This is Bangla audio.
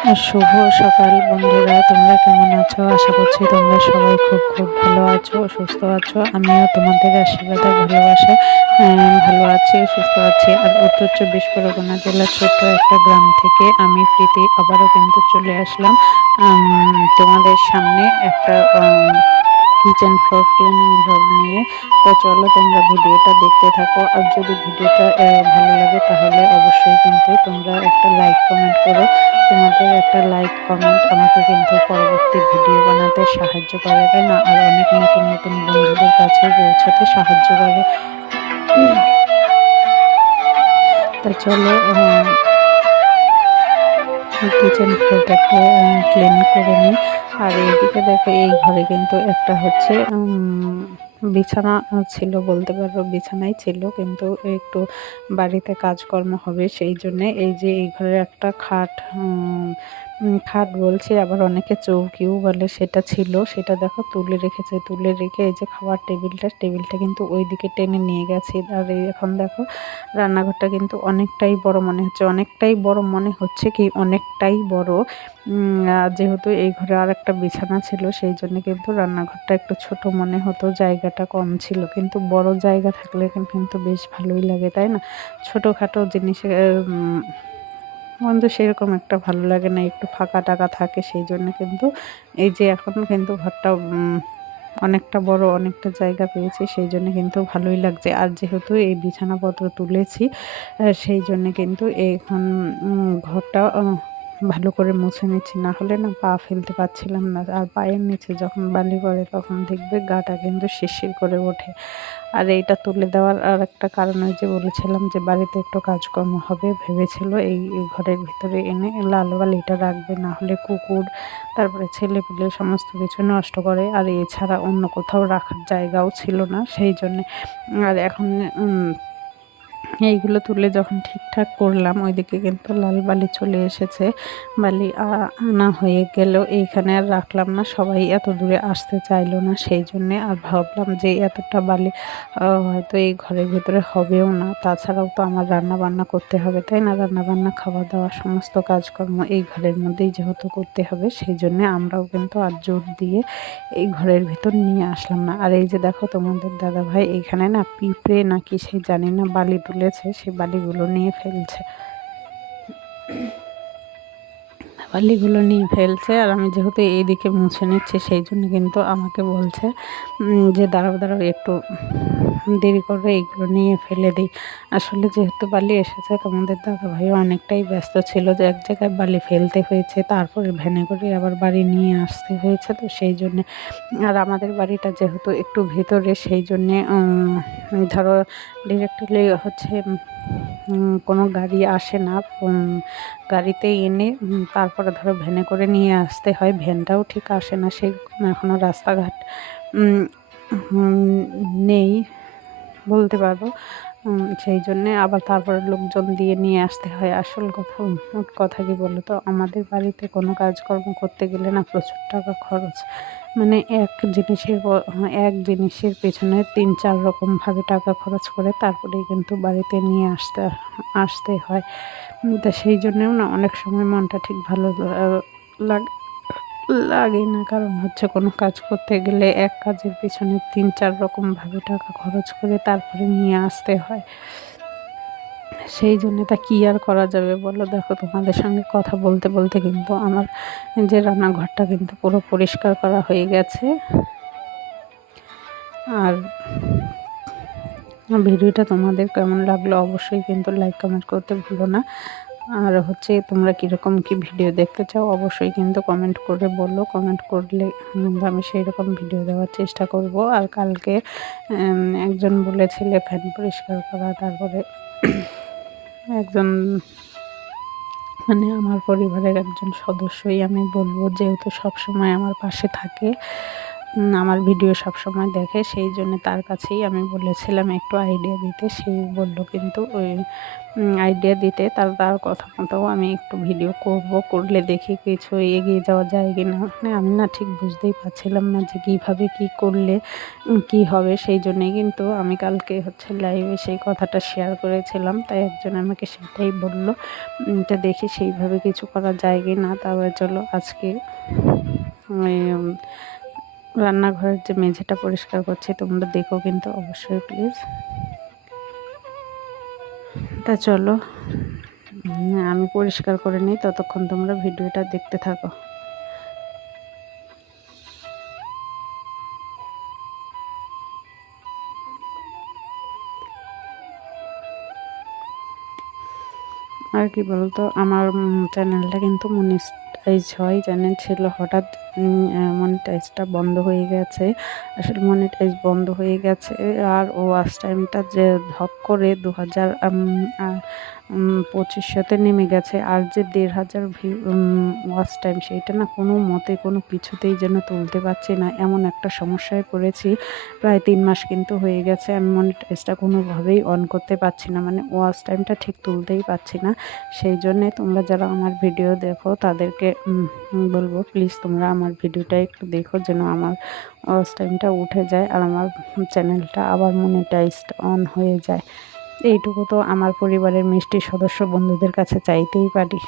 শুভ সকাল বন্ধুরা, তোমরা কেমন আছো? আশা করছি তোমরা সবাই খুব খুব ভালো আছো, সুস্থ আছো। আমিও তোমাদের আশীর্বাদে ভালোবাসে ভালো আছি, সুস্থ আছি। আর উত্তর 24 পরগনা জেলার ছোট্ট একটা গ্রাম থেকে আমি প্রীতি আবারও কিন্তু চলে আসলাম তোমাদের সামনে একটা কিচেন ফ্লোর ক্লিনিং ব্লগ নিয়ে। তো চলো তোমরা ভিডিওটা দেখতে থাকো। আর যদি ভিডিওটা ভালো লাগে তাহলে অবশ্যই কিন্তু তোমরা একটা লাইক কমেন্ট করো। তোমাদের একটা লাইক কমেন্ট আমাকে কিন্তু পরবর্তী ভিডিও বানাতে সাহায্য করে, তাই না? আর অনেক নতুন নতুন বন্ধুদের কাছে পৌঁছাতে সাহায্য করে। তা চলো কিচেন ফ্লোরটাকে ক্লিন করে নিই। আর এইদিকে দেখো, এই ঘরে কিন্তু একটা হচ্ছে বিছানা ছিল, বলতে পারো বিছানাই ছিল, কিন্তু একটু বাড়িতে কাজকর্ম হবে সেই জন্যে এই যে এই ঘরে একটা খাট, খাট বলছি, আবার অনেকে চৌকিও বলে, সেটা ছিল। সেটা দেখো তুলে রেখেছে, তুলে রেখে এই যে খাওয়ার টেবিলটা কিন্তু ওই দিকে টেনে নিয়ে গেছে। আর এই এখন দেখো রান্নাঘরটা কিন্তু অনেকটাই বড় মনে হচ্ছে, অনেকটাই বড়। যেহেতু এই ঘরে আর একটা বিছানা ছিল সেই জন্য কিন্তু রান্নাঘরটা একটু ছোট মনে হতো, জায়গাটা কম ছিল। কিন্তু বড় জায়গা থাকলে কিন্তু বেশ ভালোই লাগে, তাই না? ছোটোখাটো জিনিসে কিন্তু সেরকম একটা ভালো লাগে না, একটু ফাঁকা টাকা থাকে। সেই জন্য কিন্তু এই যে এখন কিন্তু ঘরটা অনেকটা বড়, অনেকটা জায়গা পেয়েছি, সেই জন্য কিন্তু ভালোই লাগছে। আর যেহেতু এই বিছানাপত্র তুলেছি সেই জন্য কিন্তু এখন ঘরটা ভালো করে মুছে নিচ্ছি, না হলে না পা ফেলতে পারছিলাম না। আর পায়ের নিচে যখন বালি পড়ে তখন দেখবে গাটা কিন্তু শিরশির করে ওঠে। আর এইটা তুলে দেওয়ার আর একটা কারণ, ওই যে বলেছিলাম যে বাড়িতে একটু কাজকর্ম হবে, ভেবেছিল এই ঘরের ভিতরে এনে লাল বালিটা রাখবে, না হলে কুকুর, তারপরে ছেলেপিলে সমস্ত কিছু নষ্ট করে। আর এছাড়া অন্য কোথাও রাখার জায়গাও ছিল না, সেই জন্যে। আর এখন এইগুলো তুলে যখন ঠিকঠাক করলাম, ওইদিকে কিন্তু লাল বালি চলে এসেছে। বালি আনা হয়ে গেলেও এইখানে আর রাখলাম না, সবাই এত দূরে আসতে চাইলো না, সেই জন্যে। আর ভাবলাম যে এতটা বালি হয়তো এই ঘরের ভিতরে হবেও না। তাছাড়াও তো আমার রান্না বান্না করতে হবে, তাই না? রান্না বান্না, খাওয়া দাওয়া, সমস্ত কাজকর্ম এই ঘরের মধ্যেই যেহেতু করতে হবে, সেই জন্যে আমরাও কিন্তু আর জোর দিয়ে এই ঘরের ভিতর নিয়ে আসলাম না। আর এই যে দেখো তোমাদের দাদা ভাই এইখানে না পিঁপড়ে নাকি সে জানি না বালি তুলেছে, সেই বালিগুলো নিয়ে ফেলছে, আর আমি যেহেতু এইদিকে মুছে নিচ্ছি সেই জন্য কিন্তু আমাকে বলছে যে দাঁড়াও দাঁড়াও, একটু দেরি করে এইগুলো নিয়ে ফেলে দিই। আসলে যেহেতু বালি এসেছে, তোমাদের দাদাভাইও অনেকটাই ব্যস্ত ছিল, যে এক জায়গায় বালি ফেলতে হয়েছে, তারপরে ভ্যানে করে আবার বাড়ি নিয়ে আসতে হয়েছে, তো সেই জন্যে। আর আমাদের বাড়িটা যেহেতু একটু ভিতরে, সেই জন্যে ধরো ডিরেক্টলি হচ্ছে কোনো গাড়ি আসে না, গাড়িতে এনে তারপরে ধরো ভ্যানে করে নিয়ে আসতে হয়। ভ্যানটাও ঠিক আসে না, সেরকম এখনও রাস্তাঘাট নেই বলতে পারবো। সেই জন্যে আবার তারপরে লোকজন দিয়ে নিয়ে আসতে হয়। আসল কথা, মোট কথা কি বলো তো, আমাদের বাড়িতে কোনো কাজকর্ম করতে গেলে না প্রচুর টাকা খরচ। মানে এক জিনিসের পেছনে ৩-৪ রকমভাবে টাকা খরচ করে তারপরেই কিন্তু বাড়িতে নিয়ে আসতে হয়। তা সেই জন্যেও না অনেক সময় মনটা ঠিক ভালো লাগে লাগে না। কারণ হচ্ছে কোনো কাজ করতে গেলে এক কাজের পিছনে ৩-৪ রকমভাবে টাকা খরচ করে তারপরে নিয়ে আসতে হয়। সেই জন্যে তা কী আর করা যাবে বলো? দেখো তোমাদের সঙ্গে কথা বলতে বলতে কিন্তু আমার যে রান্নাঘরটা কিন্তু পুরো পরিষ্কার করা হয়ে গেছে। আর ভিডিওটা তোমাদের কেমন লাগলো অবশ্যই কিন্তু লাইক কমেন্ট করতে ভুলো না। আর হচ্ছে তোমরা কীরকম কী ভিডিও দেখতে চাও অবশ্যই কিন্তু কমেন্ট করে বলো। কমেন্ট করলে আমি সেই রকম ভিডিও দেওয়ার চেষ্টা করব। আর কালকে একজন বলেছিলে ফ্যান পরিষ্কার করা, তারপরে একজন মানে আমার পরিবারের একজন সদস্যই আমি বলবো, যেহেতু সবসময় আমার পাশে থাকে, আমার ভিডিও সবসময় দেখে, সেই জন্য তার কাছেই আমি বলেছিলাম একটু আইডিয়া দিতে। সেই বলল কিন্তু ওই আইডিয়া দিতে, তার কথা মতো আমি একটু ভিডিও করব, করলে দেখি কিছু এগিয়ে যাওয়া যায় কি না। মানে আমি না ঠিক বুঝতেই পারছিলাম না যে কীভাবে কী করলে কি হবে। সেই জন্যেই কিন্তু আমি কালকে লাইভে সেই কথাটা শেয়ার করেছিলাম, তাই একজন আমাকে সেটাই বলল। তো দেখি সেইভাবে কিছু করা যায় কি না। তারপরে চলো আজকে রান্নাঘরের যে মেঝেটা পরিষ্কার করছি, তোমরা দেখো কিন্তু অবশ্যই প্লিজ। তা চলো আমি পরিষ্কার করে নিই, ততক্ষণ তোমরা ভিডিওটা দেখতে থাকো। আর কি বলতো, আমার চ্যানেলটা কিন্তু মনিটাইজ হয় চ্যানেল ছিল, হঠাৎ মনিটাইজটা বন্ধ হয়ে গেছে। আসলে মনিটাইজ বন্ধ হয়ে গেছে, আর ওয়াচ টাইমটা যে ধপ করে 2500-তে নেমে গেছে। আর যে 1500 ভিউ ওয়াচ টাইম, সেইটা না কোনো মতে কোনো কিছুতেই যেন তুলতে পারছি না, এমন একটা সমস্যায় পড়েছি। প্রায় 3 মাস কিন্তু হয়ে গেছে আমি মনিটাইজটা কোনোভাবেই অন করতে পারছি না, মানে ওয়াচ টাইমটা ঠিক তুলতেই পারছি না। সেই জন্যে তোমরা যারা আমার ভিডিও দেখো তাদেরকে বলবো প্লিজ তোমরা আমার ভিডিওটা একটু দেখো, যেন আমার ওয়াচ টাইমটা উঠে যায় আর আমার চ্যানেলটা আবার মনিটাইজড অন হয়ে যায়। এইটুকু তো আমার পরিবারের মিষ্টি সদস্য বন্ধুদের কাছে চাইতেই পারি।